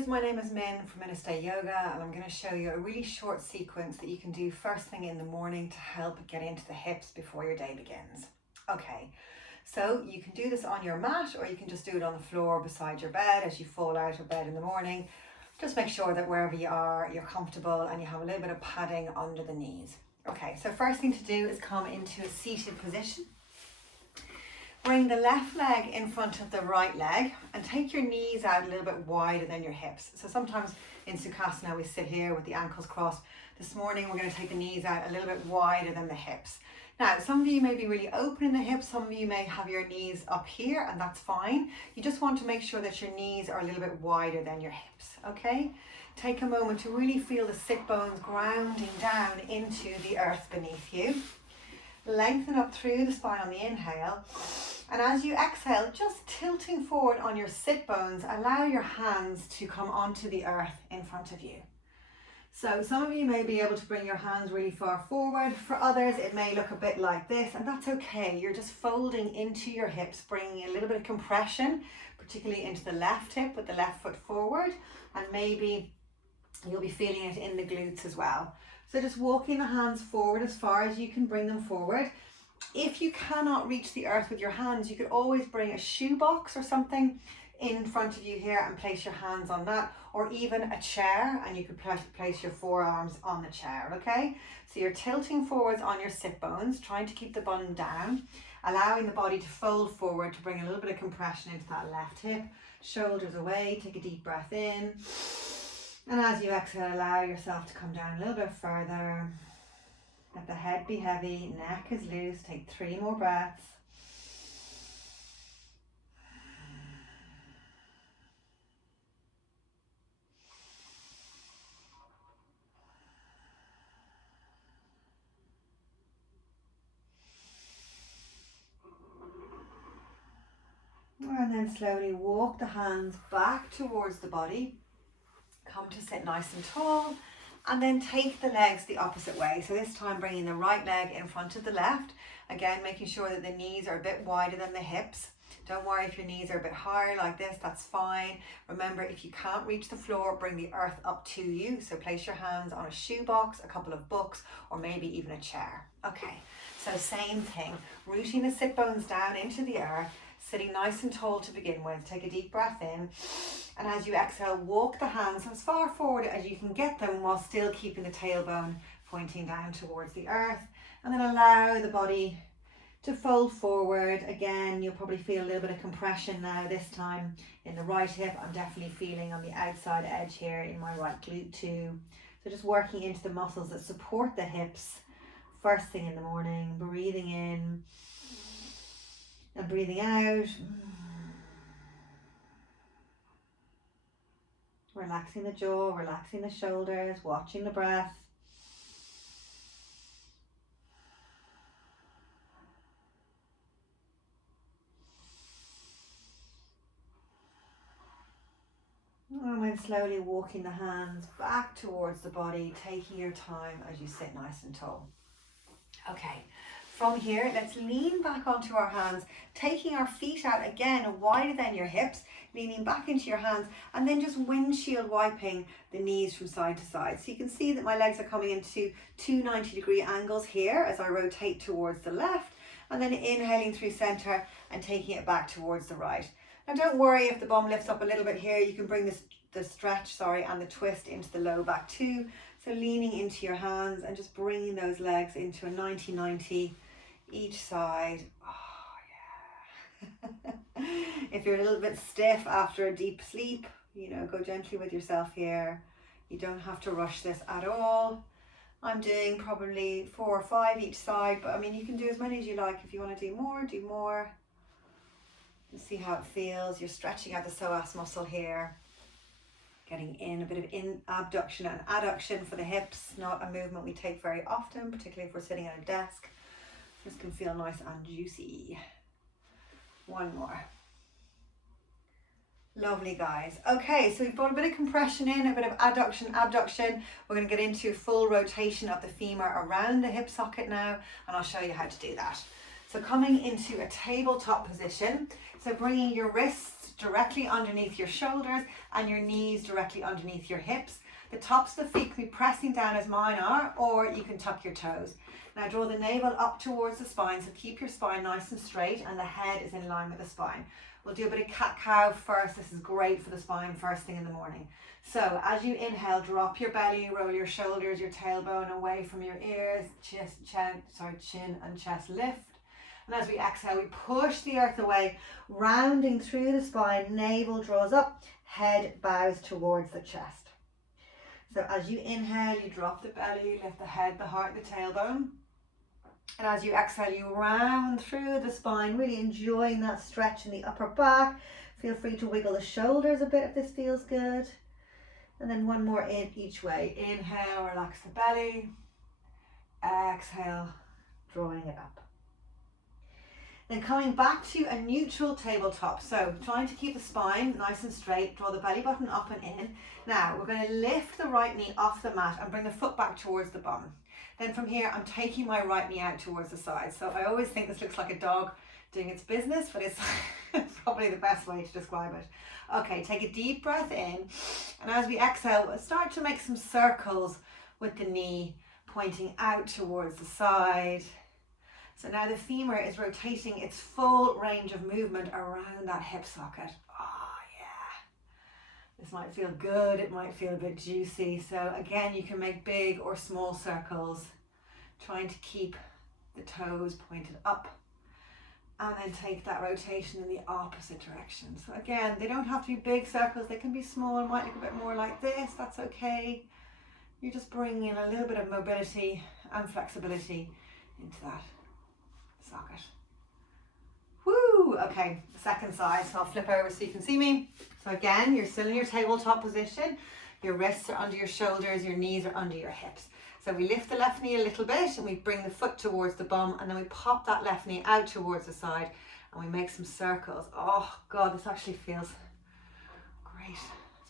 guys, my name is Min from Stay Yoga, and I'm going to show you a really short sequence that you can do first thing in the morning to help get into the hips before your day begins. Okay, so you can do this on your mat, or you can just do it on the floor beside your bed as you fall out of bed in the morning. Just make sure that wherever you are, you're comfortable and you have a little bit of padding under the knees. Okay, so first thing to do is come into a seated position. Bring the left leg in front of the right leg and take your knees out a little bit wider than your hips. So sometimes in Sukhasana we sit here with the ankles crossed. This morning we're going to take the knees out a little bit wider than the hips. Now, some of you may be really open in the hips, some of you may have your knees up here, and that's fine. You just want to make sure that your knees are a little bit wider than your hips, okay? Take a moment to really feel the sit bones grounding down into the earth beneath you. Lengthen up through the spine on the inhale, and as you exhale, just tilting forward on your sit bones, allow your hands to come onto the earth in front of you. So some of you may be able to bring your hands really far forward. For others, it may look a bit like this, and that's okay. You're just folding into your hips, bringing a little bit of compression, particularly into the left hip with the left foot forward, and maybe you'll be feeling it in the glutes as well. So just walking the hands forward as far as you can bring them forward. If you cannot reach the earth with your hands, you could always bring a shoebox or something in front of you here and place your hands on that, or even a chair, and you could place your forearms on the chair, okay? So you're tilting forwards on your sit bones, trying to keep the bum down, allowing the body to fold forward to bring a little bit of compression into that left hip, shoulders away, take a deep breath in. And as you exhale, allow yourself to come down a little bit further. Let the head be heavy, neck is loose. Take 3 more breaths. And then slowly walk the hands back towards the body. Come to sit nice and tall, and then take the legs the opposite way. So this time bringing the right leg in front of the left. Again, making sure that the knees are a bit wider than the hips. Don't worry if your knees are a bit higher like this, that's fine. Remember, if you can't reach the floor, bring the earth up to you. So place your hands on a shoebox, a couple of books, or maybe even a chair. Okay, so same thing, rooting the sit bones down into the earth, sitting nice and tall to begin with. Take a deep breath in, and as you exhale, walk the hands as far forward as you can get them while still keeping the tailbone pointing down towards the earth, and then allow the body to fold forward. Again, you'll probably feel a little bit of compression now, this time in the right hip. I'm definitely feeling on the outside edge here in my right glute too. So just working into the muscles that support the hips first thing in the morning, breathing in and breathing out. Relaxing the jaw, relaxing the shoulders, watching the breath. And then slowly walking the hands back towards the body, taking your time as you sit nice and tall. Okay, from here, let's lean back onto our hands, taking our feet out again wider than your hips, leaning back into your hands, and then just windshield wiping the knees from side to side. So you can see that my legs are coming into 2 90-degree angles here as I rotate towards the left, and then inhaling through center and taking it back towards the right. Now don't worry if the bum lifts up a little bit here, you can bring the stretch, and the twist into the low back too. So leaning into your hands and just bringing those legs into a 90-90 each side. Oh yeah. If you're a little bit stiff after a deep sleep, go gently with yourself here. You don't have to rush this at all. I'm doing probably 4 or 5 each side, but I mean, you can do as many as you like. If you want to do more, do more. And see how it feels. You're stretching out the psoas muscle here. Getting in a bit of abduction and adduction for the hips, not a movement we take very often, particularly if we're sitting at a desk. This can feel nice and juicy. 1 more. Lovely, guys. Okay, so we've got a bit of compression in, a bit of adduction, abduction. We're going to get into full rotation of the femur around the hip socket now, and I'll show you how to do that. So coming into a tabletop position, so bringing your wrists directly underneath your shoulders and your knees directly underneath your hips. The tops of the feet can be pressing down as mine are, or you can tuck your toes. Now draw the navel up towards the spine, so keep your spine nice and straight and the head is in line with the spine. We'll do a bit of cat-cow first. This is great for the spine first thing in the morning. So as you inhale, drop your belly, roll your shoulders, your tailbone away from your ears, chin and chest lift. And as we exhale, we push the earth away, rounding through the spine, navel draws up, head bows towards the chest. So as you inhale, you drop the belly, lift the head, the heart, the tailbone. And as you exhale, you round through the spine, really enjoying that stretch in the upper back. Feel free to wiggle the shoulders a bit if this feels good. And then one more in each way. Inhale, relax the belly. Exhale, drawing it up. Then coming back to a neutral tabletop. So trying to keep the spine nice and straight, draw the belly button up and in. Now we're going to lift the right knee off the mat and bring the foot back towards the bum. Then from here, I'm taking my right knee out towards the side. So I always think this looks like a dog doing its business, but it's probably the best way to describe it. Okay, take a deep breath in. And as we exhale, we'll start to make some circles with the knee pointing out towards the side. So now the femur is rotating its full range of movement around that hip socket. Oh yeah. This might feel good, it might feel a bit juicy. So again, you can make big or small circles, trying to keep the toes pointed up. And then take that rotation in the opposite direction. So again, they don't have to be big circles, they can be small, might look a bit more like this, that's okay. You're just bringing in a little bit of mobility and flexibility into that socket. Woo! Okay, the second side, so I'll flip over so you can see me. So again, you're still in your tabletop position. Your wrists are under your shoulders, your knees are under your hips. So we lift the left knee a little bit and we bring the foot towards the bum and then we pop that left knee out towards the side and we make some circles. Oh God, this actually feels great,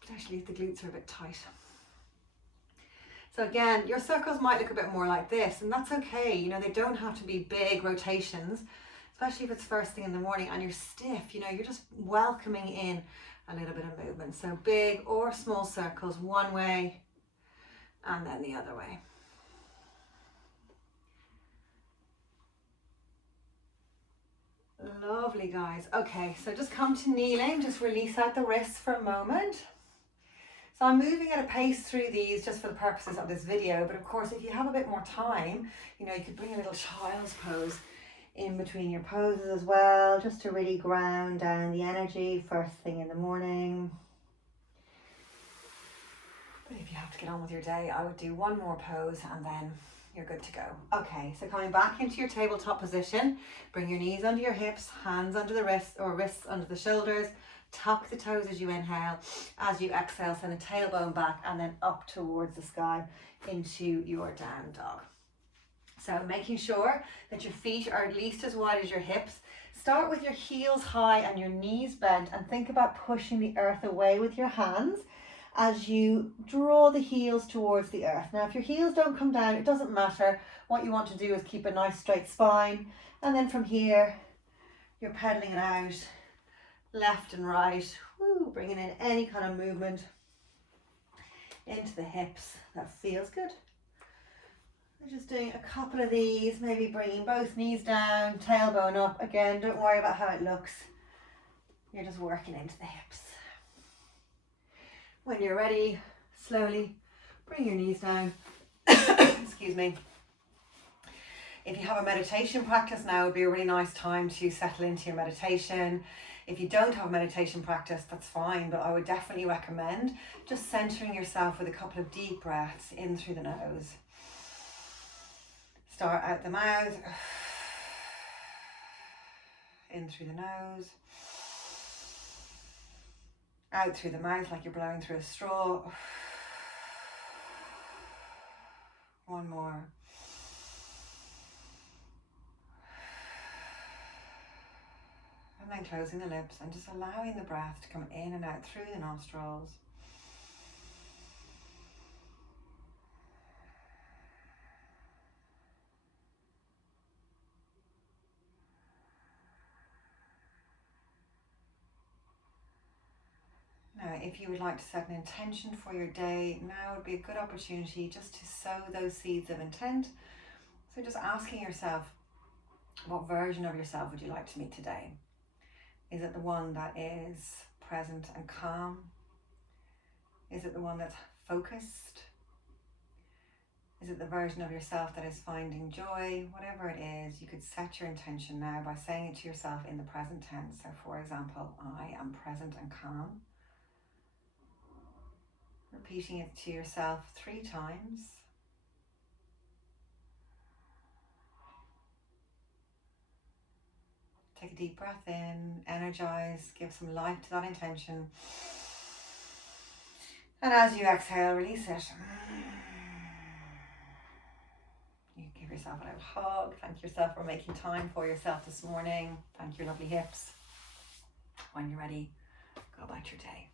especially if the glutes are a bit tight. So again, your circles might look a bit more like this, and that's okay. You know, they don't have to be big rotations, especially if it's first thing in the morning and you're stiff, you know, you're just welcoming in a little bit of movement. So big or small circles, one way and then the other way. Lovely, guys. Okay, so just come to kneeling, just release out the wrists for a moment. So I'm moving at a pace through these just for the purposes of this video, but of course if you have a bit more time, you know, you could bring a little child's pose in between your poses as well, just to really ground down the energy first thing in the morning. But if you have to get on with your day, I would do one more pose and then you're good to go. Okay, so coming back into your tabletop position, bring your knees under your hips, hands under the wrists or wrists under the shoulders. Tuck the toes as you inhale. As you exhale, send the tailbone back and then up towards the sky into your down dog. So making sure that your feet are at least as wide as your hips. Start with your heels high and your knees bent and think about pushing the earth away with your hands as you draw the heels towards the earth. Now, if your heels don't come down, it doesn't matter. What you want to do is keep a nice straight spine. And then from here, you're pedaling it out. Left and right, woo, bringing in any kind of movement into the hips. That feels good. We're just doing a couple of these, maybe bringing both knees down, tailbone up. Again, don't worry about how it looks. You're just working into the hips. When you're ready, slowly bring your knees down. Excuse me. If you have a meditation practice now, would be a really nice time to settle into your meditation. If you don't have a meditation practice, that's fine, but I would definitely recommend just centering yourself with a couple of deep breaths in through the nose. Start out the mouth, in through the nose, out through the mouth like you're blowing through a straw. One more. And then closing the lips and just allowing the breath to come in and out through the nostrils. if you would like to set an intention for your day, now would be a good opportunity just to sow those seeds of intent. So just asking yourself, what version of yourself would you like to meet today? Is it the one that is present and calm? Is it the one that's focused? Is it the version of yourself that is finding joy? Whatever it is, you could set your intention now by saying it to yourself in the present tense. So for example, I am present and calm. Repeating it to yourself 3 times. Take a deep breath in, energize, give some life to that intention. And as you exhale, release it. You give yourself a little hug. Thank yourself for making time for yourself this morning. Thank your lovely hips. When you're ready, go about your day.